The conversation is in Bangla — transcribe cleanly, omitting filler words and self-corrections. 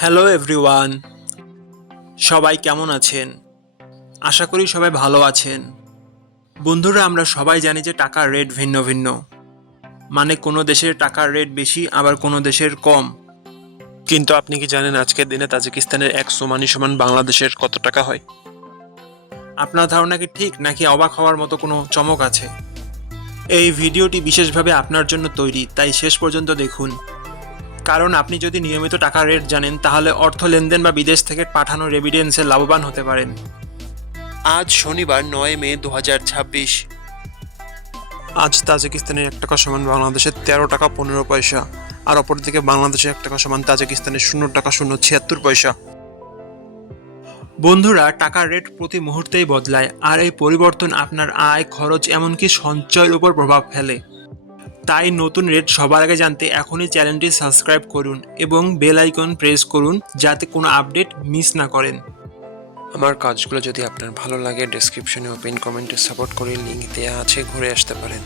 হ্যালো এভরিওয়ান, সবাই কেমন আছেন? আশা করি সবাই ভালো আছেন। বন্ধুরা, আমরা সবাই জানি যে টাকার রেট ভিন্ন ভিন্ন। মানে কোনো দেশের টাকার রেট বেশি, আবার কোনো দেশের কম। কিন্তু আপনি কি জানেন আজকের দিনে তাজিকিস্তানের 100 মানি সমান বাংলাদেশের কত টাকা হয়? আপনার ধারণা কি ঠিক, নাকি অবাক হওয়ার মতো কোনো চমক আছে? এই ভিডিওটি বিশেষভাবে আপনার জন্য তৈরি, তাই শেষ পর্যন্ত দেখুন। কারণ আপনি যদি নিয়মিত টাকার রেট জানেন, তাহলে অর্থ লেনদেন বা বিদেশ থেকে পাঠানো রেমিটেন্সে লাভবান হতে পারেন। আজ শনিবার 9 মে 2026। আজ তাজিকিস্তানের 1 টাকা সমান বাংলাদেশের 13 টাকা 15 পয়সা, আর অপরদিকে বাংলাদেশের 1 টাকা সমান তাজিকিস্তানের 0 টাকা 076 পয়সা। বন্ধুরা, টাকার রেট প্রতি মুহূর্তেই বদলায়, আর এই পরিবর্তন আপনার আয়, খরচ, এমনকি সঞ্চয়ের উপর প্রভাব ফেলে। তাই নতুন রেট সবার আগে জানতে এখনই চ্যানেলটি সাবস্ক্রাইব করুন এবং বেল আইকন প্রেস করুন, যাতে কোনো আপডেট মিস না করেন। আমার কাজগুলো যদি আপনার ভালো লাগে, ডেসক্রিপশনে ও পিন কমেন্টে সাপোর্ট করে লিংক দেওয়া আছে, ঘুরে আসতে পারেন।